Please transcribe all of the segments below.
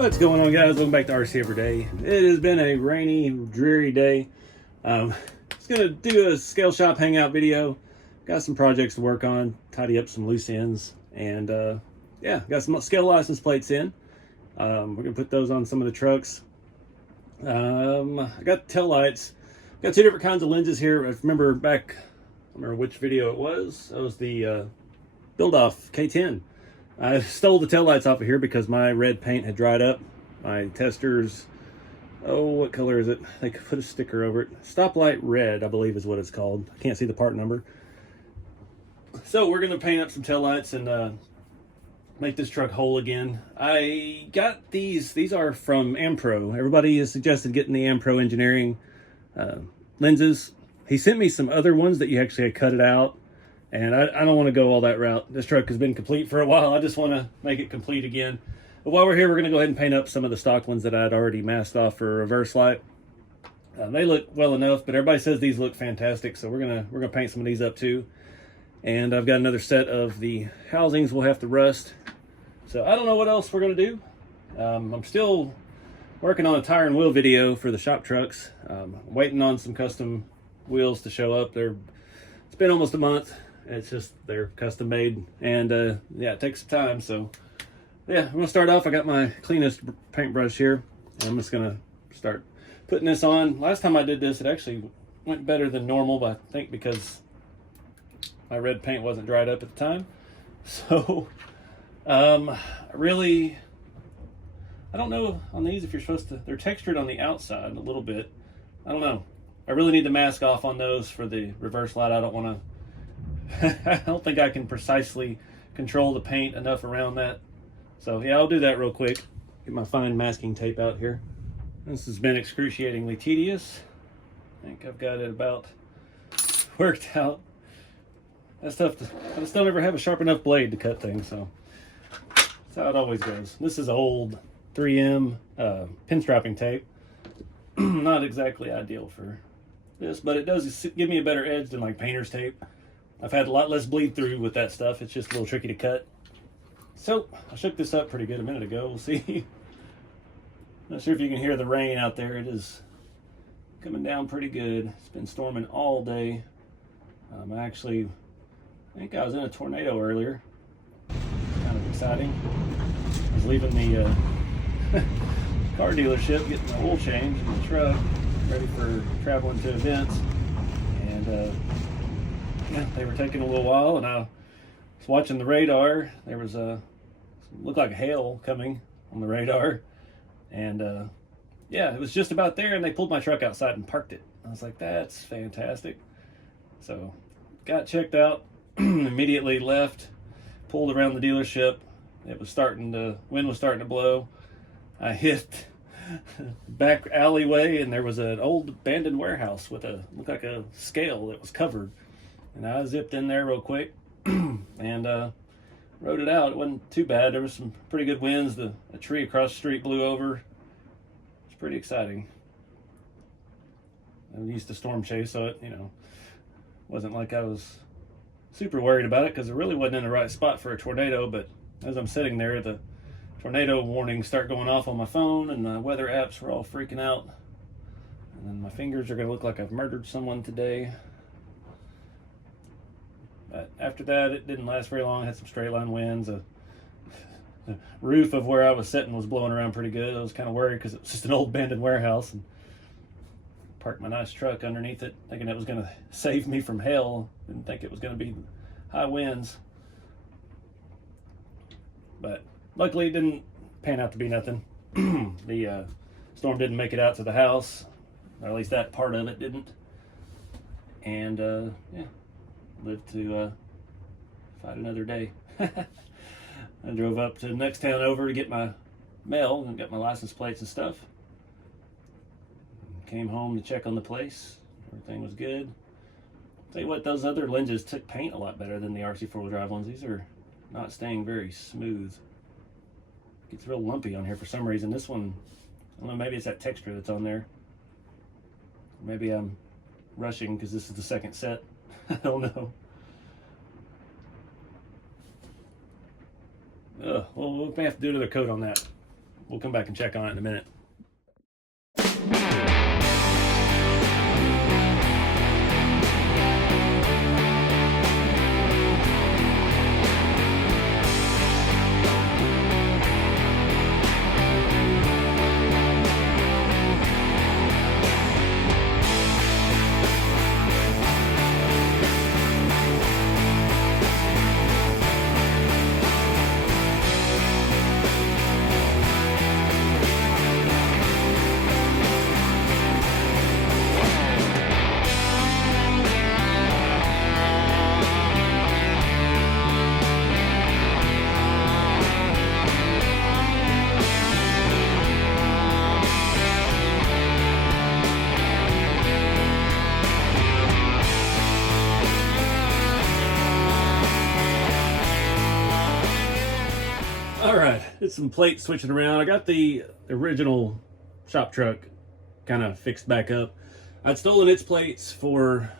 What's going on, guys? Welcome back to RC Every Day. It has been a rainy, dreary day. Just gonna do a scale shop hangout video. Got some projects to work on, tidy up some loose ends, and yeah, got some scale license plates in. We're gonna put those on some of the trucks. I got tail lights. Got two different kinds of lenses here. I remember back, I don't remember which video it was. That was the build off K10. I stole the taillights off of here because my red paint had dried up. My testers, oh, what color is it? They could put a sticker over it. Stoplight red, I believe is what it's called. I can't see the part number. So we're going to paint up some taillights and make this truck whole again. I got these. These are from Ampro. Everybody has suggested getting the Ampro engineering lenses. He sent me some other ones that you actually had cut it out. And I don't want to go all that route. This truck has been complete for a while. I just want to make it complete again. But while we're here, we're going to go ahead and paint up some of the stock ones that I'd already masked off for reverse light. They look well enough, but everybody says these look fantastic. So we're gonna paint some of these up too. And I've got another set of the housings we'll have to rust. So I don't know what else we're going to do. I'm still working on a tire and wheel video for the shop trucks. Waiting on some custom wheels to show up. It's been almost a month. It's just they're custom made, and yeah, it takes some time. So yeah, I'm gonna start off. I got my cleanest paintbrush here, and I'm just gonna start putting this on. Last time I did this, it actually went better than normal, but I think because my red paint wasn't dried up at the time. So really, I don't know on these if you're supposed to. They're textured on the outside a little bit. I don't know. I really need to mask off on those for the reverse light. I don't want to. I don't think I can precisely control the paint enough around that. So yeah, I'll do that real quick. Get my fine masking tape out here. This has been excruciatingly tedious. I think I've got it about worked out. That stuff, I just don't ever have a sharp enough blade to cut things, so that's how it always goes. This is old 3M pinstriping tape. Not exactly ideal for this, but it does give me a better edge than like painter's tape. I've had a lot less bleed through with that stuff. It's just a little tricky to cut. So I shook this up pretty good a minute ago. We'll see. Not sure if you can hear the rain out there. It is coming down pretty good. It's been storming all day. I think I was in a tornado earlier. Kind of exciting. I was leaving the car dealership, getting the oil change in the truck, ready for traveling to events. And yeah, they were taking a little while, and I was watching the radar. There was looked like hail coming on the radar, and yeah, it was just about there, and they pulled my truck outside and parked it. I was like, that's fantastic. So got checked out, immediately left, pulled around the dealership. Wind was starting to blow. I hit back alleyway, and there was an old abandoned warehouse with looked like a scale that was covered. And I zipped in there real quick and rode it out. It wasn't too bad. There was some pretty good winds. A tree across the street blew over. It's pretty exciting. I'm used to storm chase, so it, wasn't like I was super worried about it because it really wasn't in the right spot for a tornado. But as I'm sitting there, the tornado warnings start going off on my phone, and the weather apps were all freaking out. And then my fingers are going to look like I've murdered someone today. But after that, it didn't last very long. I had some straight line winds. The roof of where I was sitting was blowing around pretty good. I was kind of worried because it was just an old abandoned warehouse. And parked my nice truck underneath it, thinking it was going to save me from hail. Didn't think it was going to be high winds. But luckily, it didn't pan out to be nothing. The storm didn't make it out to the house, or at least that part of it didn't. And yeah. Lived to fight another day. I drove up to the next town over to get my mail and got my license plates and stuff. Came home to check on the place. Everything was good. Tell you what, those other lenses took paint a lot better than the RC 4-wheel drive ones. These are not staying very smooth. It gets real lumpy on here for some reason. This one, I don't know, maybe it's that texture that's on there. Maybe I'm rushing because this is the second set. I don't know. Well, we may have to do another coat on that. we'll come back and check on it in a minute. All right, it's some plate switching around. I got the original shop truck kind of fixed back up. I'd stolen its plates for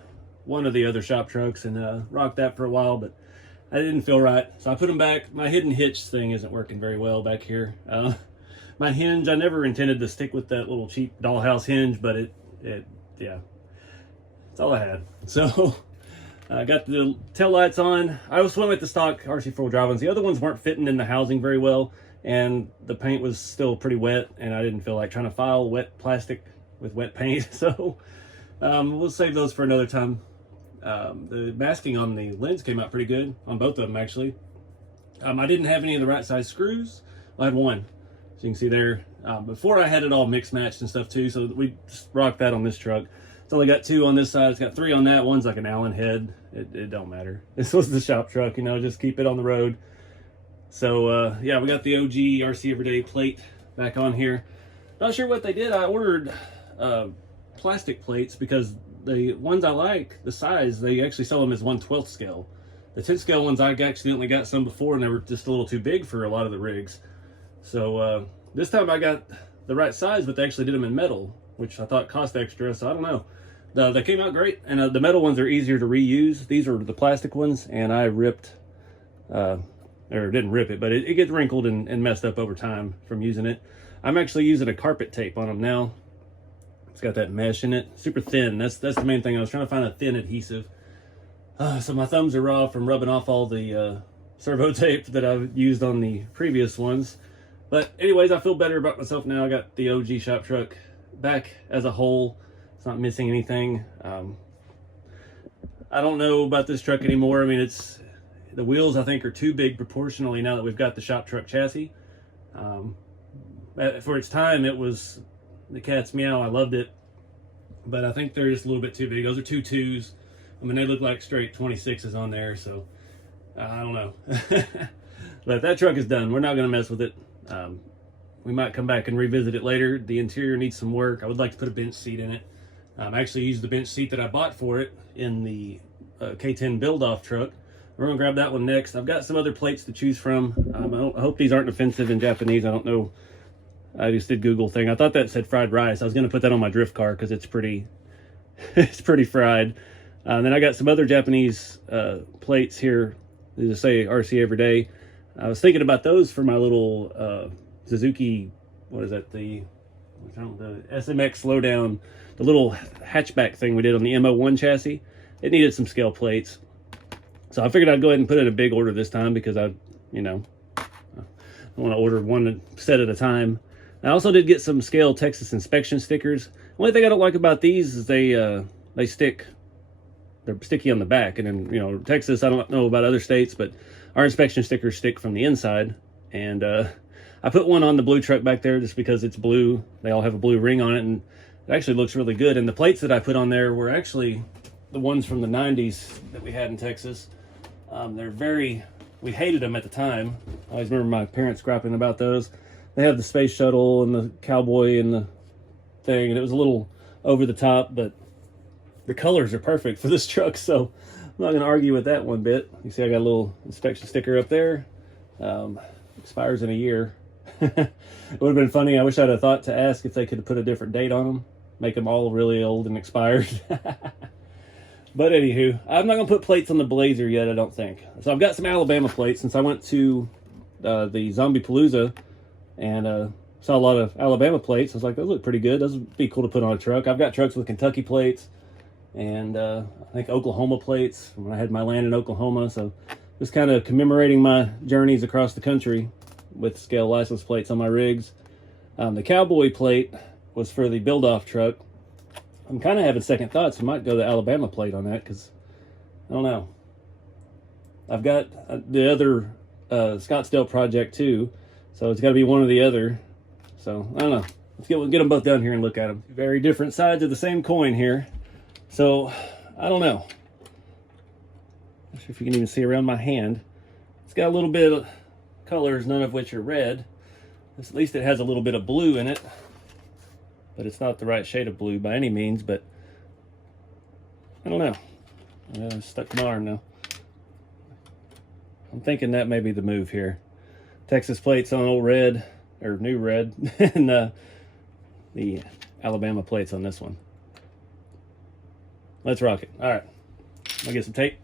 one of the other shop trucks and rocked that for a while, but I didn't feel right. So I put them back. My hidden hitch thing isn't working very well back here. My hinge, I never intended to stick with that little cheap dollhouse hinge, but yeah, that's all I had. So I got the tail lights on. I was swimming with the stock RC4 drive ones. The other ones weren't fitting in the housing very well, and the paint was still pretty wet, and I didn't feel like trying to file wet plastic with wet paint. So we'll save those for another time. The masking on the lens came out pretty good on both of them, actually. I didn't have any of the right size screws. Well, I had one, so you can see there. Before I had it all mixed matched and stuff too, so we just rocked that on this truck. It's only got 2 on this side. It's got 3 on that. One's like an Allen head. It don't matter. This was the shop truck, you know, just keep it on the road. So yeah, we got the OG RC Everyday plate back on here. Not sure what they did. I ordered plastic plates because the ones I like, the size, they actually sell them as 1/12 scale. The 10 scale ones, I accidentally got some before and they were just a little too big for a lot of the rigs. So this time I got the right size, but they actually did them in metal, which I thought cost extra, so I don't know. They came out great, and the metal ones are easier to reuse. These are the plastic ones, and I ripped, or didn't rip it, but it gets wrinkled and messed up over time from using it. I'm actually using a carpet tape on them now. It's got that mesh in it, super thin. That's the main thing. I was trying to find a thin adhesive. So my thumbs are raw from rubbing off all the servo tape that I've used on the previous ones. But anyways, I feel better about myself now. I got the OG shop truck back as a whole. It's not missing anything. I don't know about this truck anymore. I mean, the wheels I think are too big proportionally now that we've got the shop truck chassis. For its time, it was the cat's meow. I loved it, but I think they're just a little bit too big. Those are 2 2s. I mean, they look like straight 26s on there, so I don't know. But that truck is done. We're not going to mess with it. We might come back and revisit it later. The interior needs some work. I would like to put a bench seat in it. I actually used the bench seat that I bought for it in the K10 build-off truck. We're going to grab that one next. I've got some other plates to choose from. I hope these aren't offensive in Japanese. I don't know. I just did Google thing. I thought that said fried rice. I was going to put that on my drift car because it's pretty fried. And then I got some other Japanese plates here. They just say RC Everyday. I was thinking about those for my little Suzuki, what is that, the SMX slowdown, the little hatchback thing we did on the MO1 chassis. It needed some scale plates. So I figured I'd go ahead and put in a big order this time because I want to order one set at a time. I also did get some scale Texas inspection stickers. The only thing I don't like about these is they're sticky on the back. And then, Texas, I don't know about other states, but our inspection stickers stick from the inside. And I put one on the blue truck back there just because it's blue. They all have a blue ring on it, and it actually looks really good. And the plates that I put on there were actually the ones from the 90s that we had in Texas. We hated them at the time. I always remember my parents griping about those. They have the space shuttle and the cowboy and the thing, and it was a little over the top, but the colors are perfect for this truck, so I'm not going to argue with that one bit. You see I got a little inspection sticker up there. Expires in a year. It would have been funny. I wish I'd have thought to ask if they could have put a different date on them, make them all really old and expired. But anywho, I'm not going to put plates on the Blazer yet, I don't think. So I've got some Alabama plates since I went to the Zombie Palooza and saw a lot of Alabama plates. I was like, those look pretty good. Those would be cool to put on a truck. I've got trucks with Kentucky plates and I think Oklahoma plates from when I had my land in Oklahoma. So just kind of commemorating my journeys across the country with scale license plates on my rigs. The cowboy plate was for the build-off truck. I'm kind of having second thoughts. I might go the Alabama plate on that because I don't know. I've got the other Scottsdale project too, so it's got to be one or the other. So I don't know. Let's get them both down here and look at them. Very different sides of the same coin here. So I don't know. Not sure if you can even see around my hand. It's got a little bit of colors, none of which are red. At least it has a little bit of blue in it, but it's not the right shade of blue by any means. But I don't know. I stuck my arm now. I'm thinking that may be the move here. Texas plates on old red, or new red, and the Alabama plates on this one. Let's rock it. All right, I'll get some tape.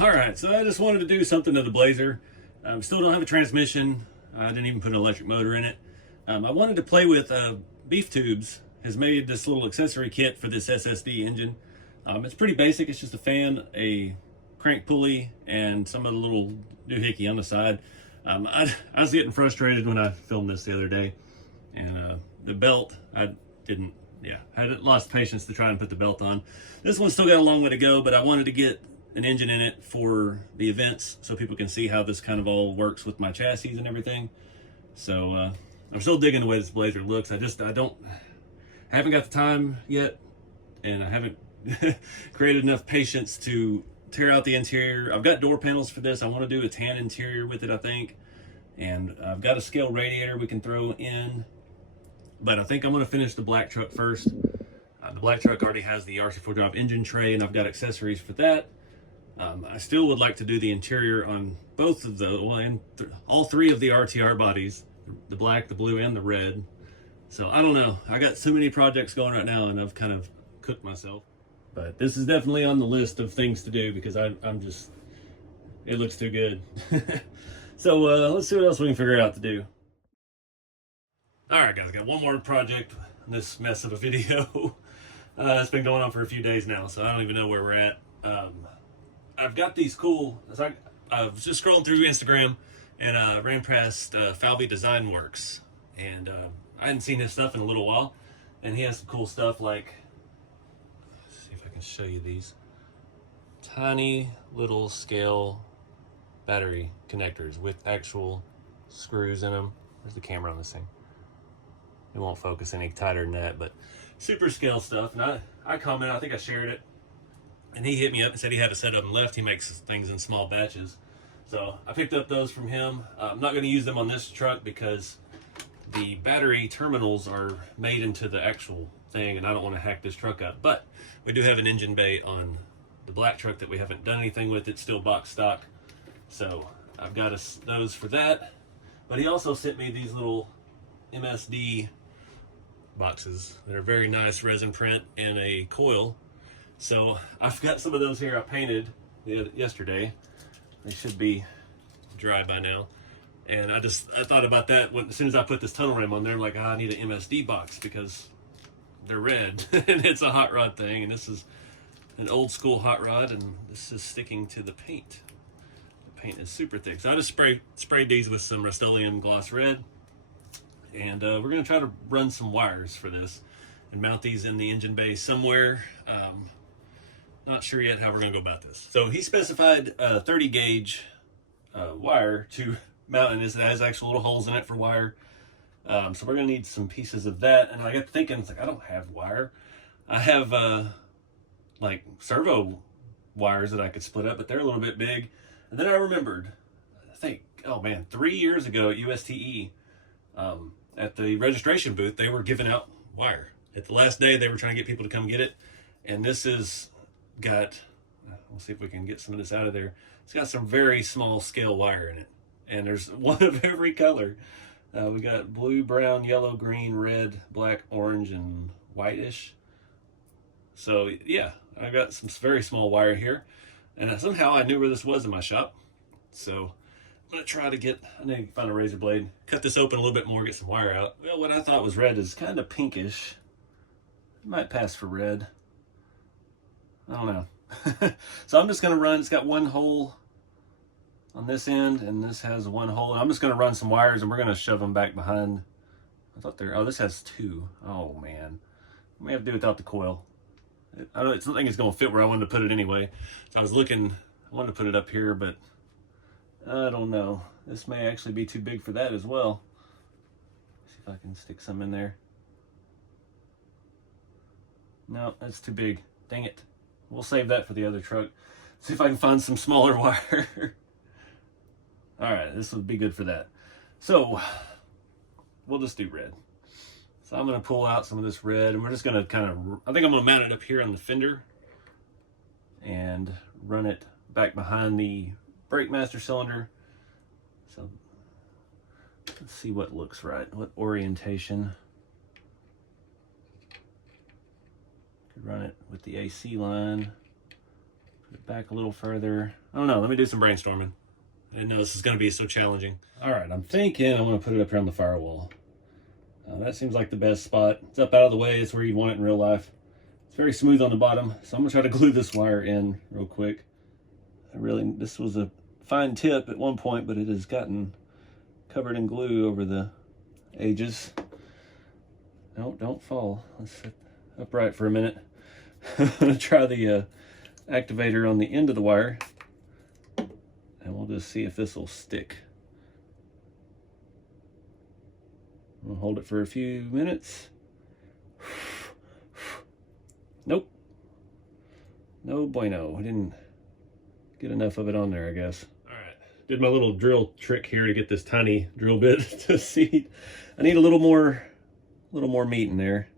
All right, so I just wanted to do something to the Blazer. Still don't have a transmission. I didn't even put an electric motor in it. I wanted to play with Beef Tubes has made this little accessory kit for this SSD engine. It's pretty basic. It's just a fan, a crank pulley, and some of the little doohickey on the side. I was getting frustrated when I filmed this the other day, and the belt, I had lost patience to try and put the belt on. This one's still got a long way to go, but I wanted to get an engine in it for the events so people can see how this kind of all works with my chassis and everything. So I'm still digging the way this Blazer looks. I haven't got the time yet, and I haven't created enough patience to tear out the interior. I've got door panels for this. I want to do a tan interior with it, I think, and I've got a scale radiator we can throw in, but I think I'm going to finish the black truck first. The black truck already has the RC4 drive engine tray, and I've got accessories for that. I still would like to do the interior on both of the, all three of the RTR bodies, the black, the blue, and the red. So I don't know. I got so many projects going right now, and I've kind of cooked myself. But this is definitely on the list of things to do because I'm just, it looks too good. So let's see what else we can figure out to do. All right, guys, I got one more project in this mess of a video. It's been going on for a few days now, so I don't even know where we're at. I've got these cool, I was just scrolling through Instagram and ran past falveydesignworks, and I hadn't seen his stuff in a little while, and he has some cool stuff like, let's see if I can show you these, tiny little scale battery connectors with actual screws in them. Where's the camera on this thing? It won't focus any tighter than that, but super scale stuff. And I commented, I think I shared it, and he hit me up and said he had a set of them left. He makes things in small batches. So I picked up those from him. I'm not going to use them on this truck because the battery terminals are made into the actual thing, and I don't want to hack this truck up. But we do have an engine bay on the black truck that we haven't done anything with. It's still box stock. So I've got those for that. But he also sent me these little MSD boxes. They're very nice resin print and a coil. So I've got some of those here I painted yesterday. They should be dry by now. And I thought about that as soon as I put this tunnel rim on there. I'm like, I need an MSD box because they're red and it's a hot rod thing. And this is an old school hot rod, and this is sticking to the paint. The paint is super thick. So I just sprayed these with some Rust-Oleum gloss red. And we're going to try to run some wires for this and mount these in the engine bay somewhere. Not sure yet how we're going to go about this. So he specified 30 gauge wire to mount, and it has actual little holes in it for wire. So we're going to need some pieces of that. And I got thinking, it's like, I don't have wire. I have like servo wires that I could split up, but they're a little bit big. And then I remembered, I think, oh man, 3 years ago at USTE, at the registration booth, they were giving out wire. At the last day, they were trying to get people to come get it. And this is got, we'll see if we can get some of this out of there. It's got some very small scale wire in it. And there's one of every color. We got blue, brown, yellow, green, red, black, orange, and whitish. So yeah, I got some very small wire here. And somehow I knew where this was in my shop. So I'm gonna try to I need to find a razor blade, cut this open a little bit more, get some wire out. Well, what I thought was red is kind of pinkish. It might pass for red. I don't know. So I'm just gonna run, it's got one hole on this end, and this has one hole. I'm just gonna run some wires, and we're gonna shove them back behind. I thought oh, this has two. Oh man, we may have to do without the coil. I don't think it's gonna fit where I wanted to put it anyway. So I was looking, I wanted to put it up here, but I don't know. This may actually be too big for that as well. See if I can stick some in there. No, that's too big. Dang it. We'll save that for the other truck. See if I can find some smaller wire. All right, this would be good for that. So we'll just do red. So I'm going to pull out some of this red, and we're just going to kind of, I think I'm going to mount it up here on the fender and run it back behind the brake master cylinder. So let's see what looks right, what orientation. Could run it with the AC line, put it back a little further. I don't know, let me do some brainstorming. I didn't know this was going to be so challenging. All right, I'm thinking I'm going to put it up here on the firewall. That seems like the best spot. It's up out of the way. It's where you'd want it in real life. It's very smooth on the bottom, so I'm going to try to glue this wire in real quick. This was a fine tip at one point, but it has gotten covered in glue over the ages. No, don't fall. Let's sit upright for a minute. I'm going to try the activator on the end of the wire, and we'll just see if this will stick. We'll hold it for a few minutes. Nope. No bueno. I didn't get enough of it on there, I guess. All right. Did my little drill trick here to get this tiny drill bit to seat. I need a little more meat in there.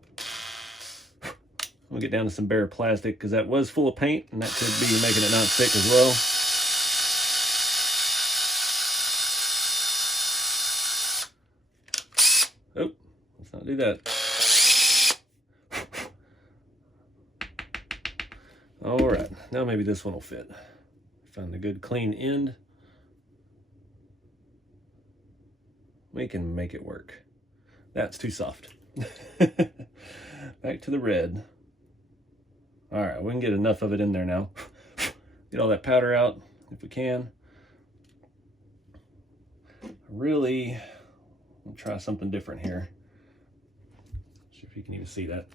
I'm gonna get down to some bare plastic because that was full of paint, and that could be making it not stick as well. Oh, let's not do that. All right, now maybe this one will fit. Find a good clean end. We can make it work. That's too soft. Back to the red. All right, we can get enough of it in there now. Get all that powder out if we can. Really, I'll try something different here. See if you can even see that.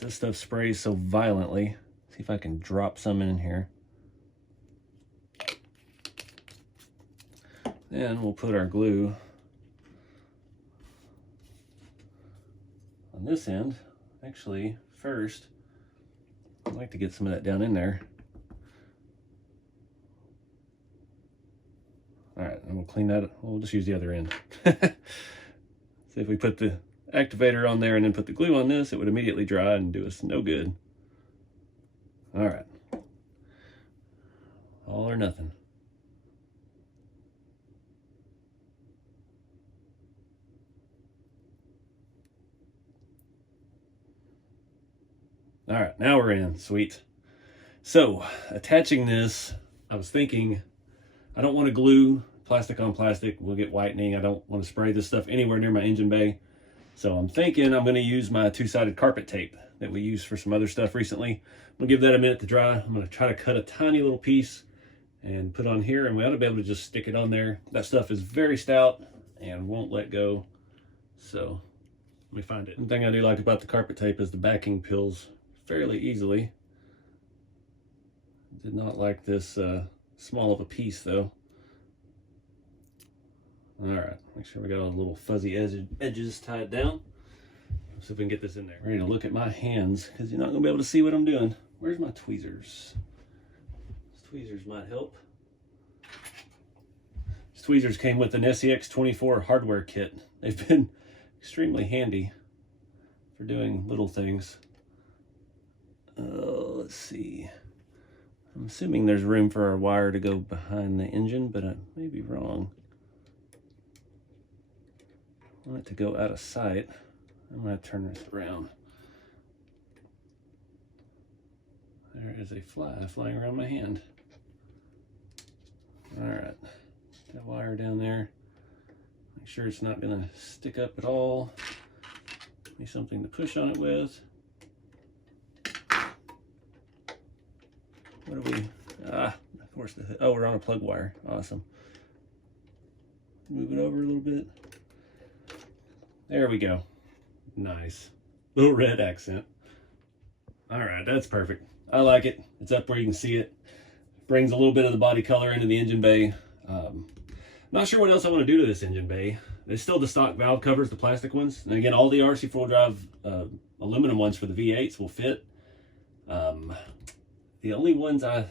This stuff sprays so violently. See if I can drop some in here. Then we'll put our glue on this end. Actually, first, I'd like to get some of that down in there. All right, and we'll clean that up. We'll just use the other end. See if we put the activator on there and then put the glue on this, it would immediately dry and do us no good. All right. All or nothing. All right, now we're in. Sweet. So attaching this, I was thinking I don't want to glue plastic on plastic. We'll get whitening. I don't want to spray this stuff anywhere near my engine bay. So I'm thinking I'm going to use my two-sided carpet tape that we used for some other stuff recently. I'm going to give that a minute to dry. I'm going to try to cut a tiny little piece and put on here, and we ought to be able to just stick it on there. That stuff is very stout and won't let go. So let me find it. One thing I do like about the carpet tape is the backing peels fairly easily. Did not like this small of a piece though. All right, make sure we got all the little fuzzy edges tied down. Let's see if we can get this in there. Ready to look at my hands because you're not gonna be able to see what I'm doing. Where's my tweezers? These tweezers might help. These tweezers came with an SEX24 hardware kit. They've been extremely handy for doing little things. Let's see. I'm assuming there's room for our wire to go behind the engine, but I may be wrong. I want it to go out of sight. I'm going to turn this around. There is a fly flying around my hand. All right, that wire down there. Make sure it's not going to stick up at all. Need something to push on it with. What do we, of course, oh, we're on a plug wire. Awesome. Move it over a little bit. There we go. Nice. Little red accent. All right, that's perfect. I like it. It's up where you can see it. Brings a little bit of the body color into the engine bay. Not sure what else I want to do to this engine bay. There's still the stock valve covers, the plastic ones. And again, all the RC four-wheel drive aluminum ones for the V8s will fit. The only ones I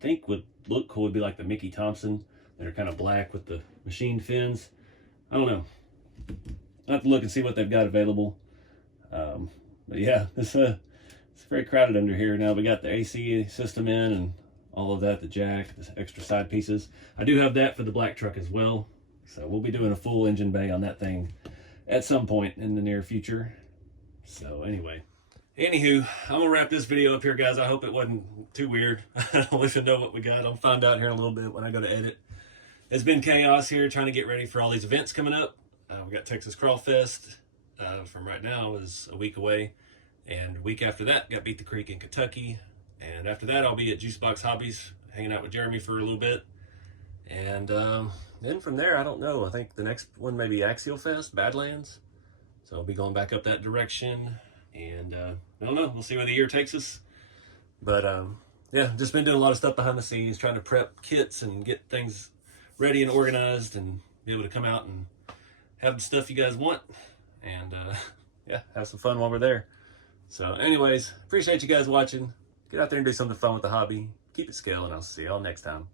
think would look cool would be like the Mickey Thompson that are kind of black with the machined fins. I don't know. I'll have to look and see what they've got available. But yeah, it's very crowded under here now. We got the AC system in and all of that, the jack, the extra side pieces. I do have that for the black truck as well. So we'll be doing a full engine bay on that thing at some point in the near future. So anyway. Anywho, I'm gonna wrap this video up here, guys. I hope it wasn't too weird. I don't even know what we got. I'll find out here in a little bit when I go to edit. It's been chaos here trying to get ready for all these events coming up. We got Texas Crawl Fest from right now is a week away, and a week after that got Beat the Creek in Kentucky, and after that I'll be at Juicebox Hobbies hanging out with Jeremy for a little bit, and then from there I don't know. I think the next one may be Axial Fest, Badlands, so I'll be going back up that direction. And I don't know, we'll see where the year takes us. But yeah, just been doing a lot of stuff behind the scenes, trying to prep kits and get things ready and organized and be able to come out and have the stuff you guys want. And yeah, have some fun while we're there. So anyways, appreciate you guys watching. Get out there and do something fun with the hobby. Keep it scale, and I'll see y'all next time.